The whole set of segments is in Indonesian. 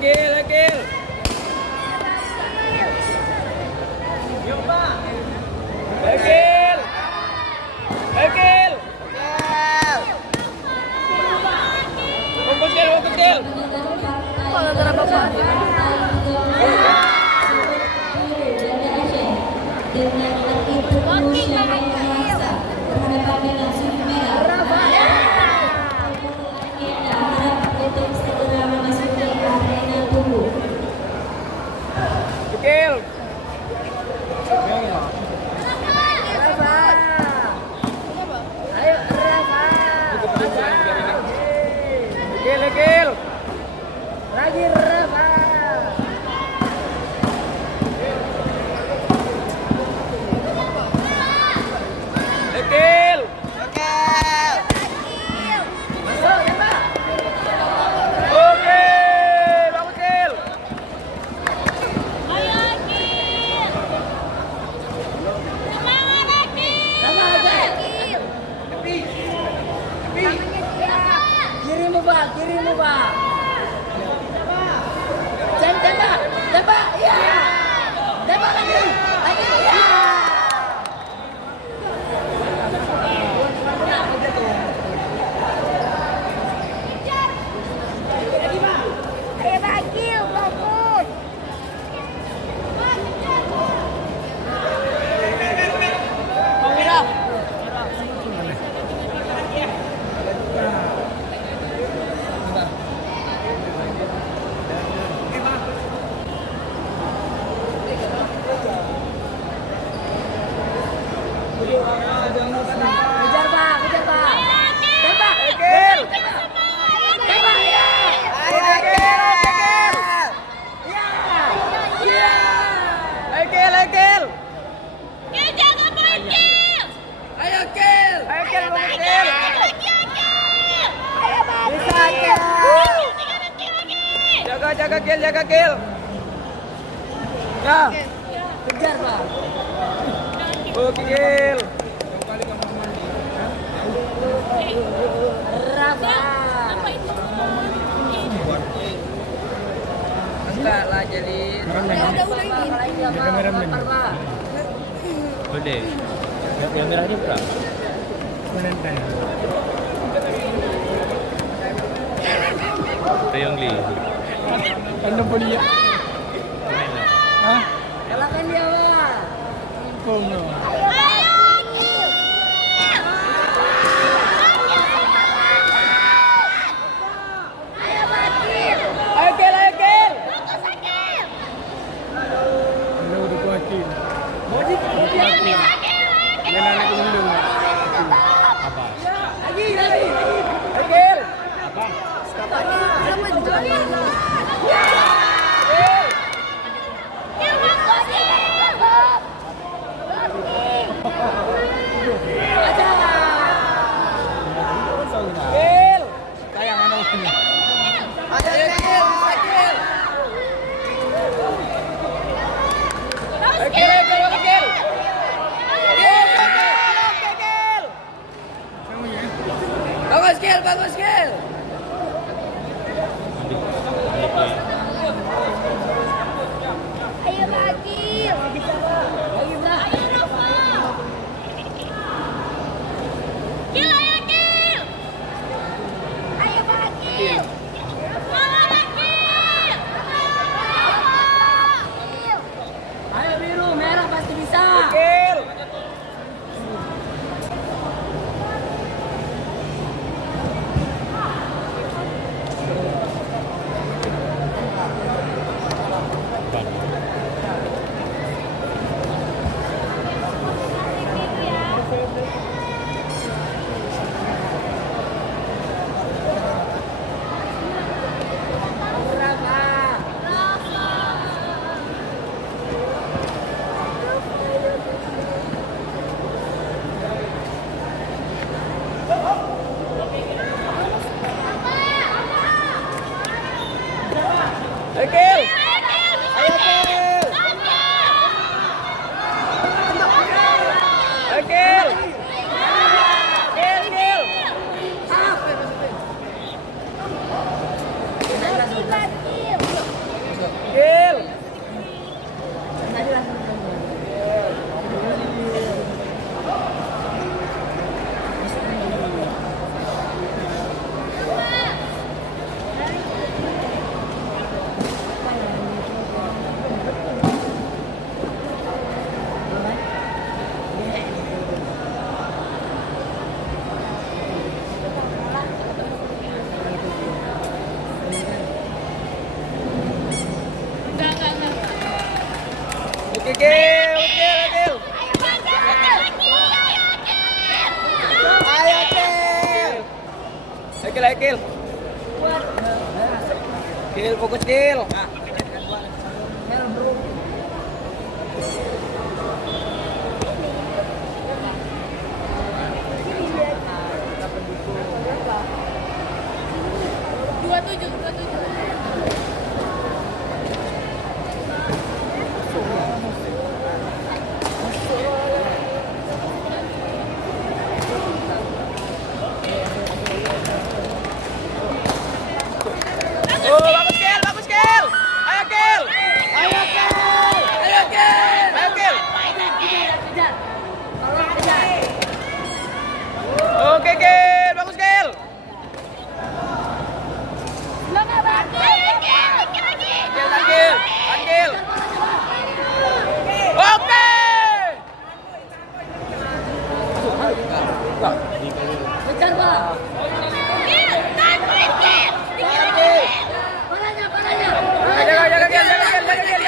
Akil, Akil. Yuk, Pak. Akil. Akil. Fokus, Kil, fokus, Kil. Kalau berapa Pak? Dengan itu berhadapan langsung merah. Kita harap untuk segera memasuki arena tunggu. Akil. Ayo Rafa. Akil, Akil. Lagi Rafa. Akil. Masuk ya Pak. Oke, bagus, Kil. Sama aja. Kirimu Pak, kirimu Pak. Tembak, tembak, ya. Tembak lagi, ya. Ayo Bakil, fokus. Kejar Pak, kejar Pak. Tembak, Akil. tembak, ya. Ayo, Akil, Akil. Ya. Ya. Akil, Akil. Ayo Kil. Ayo, Kil, bagus, Kil. Ayo Bakil. Bisa, Kil. Jaga, Kil, jaga, Kil. Ya. Kejar Pak. Oke, Kil. Rafa. Enggak lah, jadi. Kameramen. Boleh. Yang merah ini berapa? Yang li. Anda boleh ya? Hah? Kalahkan dia Pak. Kono. Ayo Bakil. Ayo, Kil, ayo, Kil. Fokus Akil. Anda udah kuakin. Akil. Yan anak undang. Apa? Lagi, lagi. Akil. Apa? Kil. Sayang anak ini. Ayo, Kil, bisa, Kil. Akil, Akil, Akil. Kil, oke, Kil. Bagus, Kil, bagus, Kil. Ayo Bakil. Lagi Pak. Ayo Bakil. Ayo biru, merah pasti bisa. Kil. Akil. Ayo, Kil. Akil. Kil, Kil. Bakil. Gil. Ayo, Gil. Ayo, Gil. Gil, fokus, Gil. Oh, bagus, Gil. Bagus, Gil. Ayo, Gil. Ayo, Gil. Ayo, Gil. Ayo, Gil. Kejar. Tolong kejar. Oke, Gil. Bagus, Gil. Gil, Gil. Gil. Oke. Kejar, Pak. Jaga, Gil. Mantap, Gil.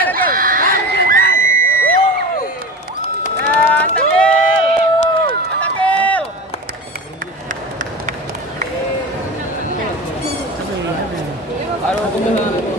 Mantap, Gil. Aduh,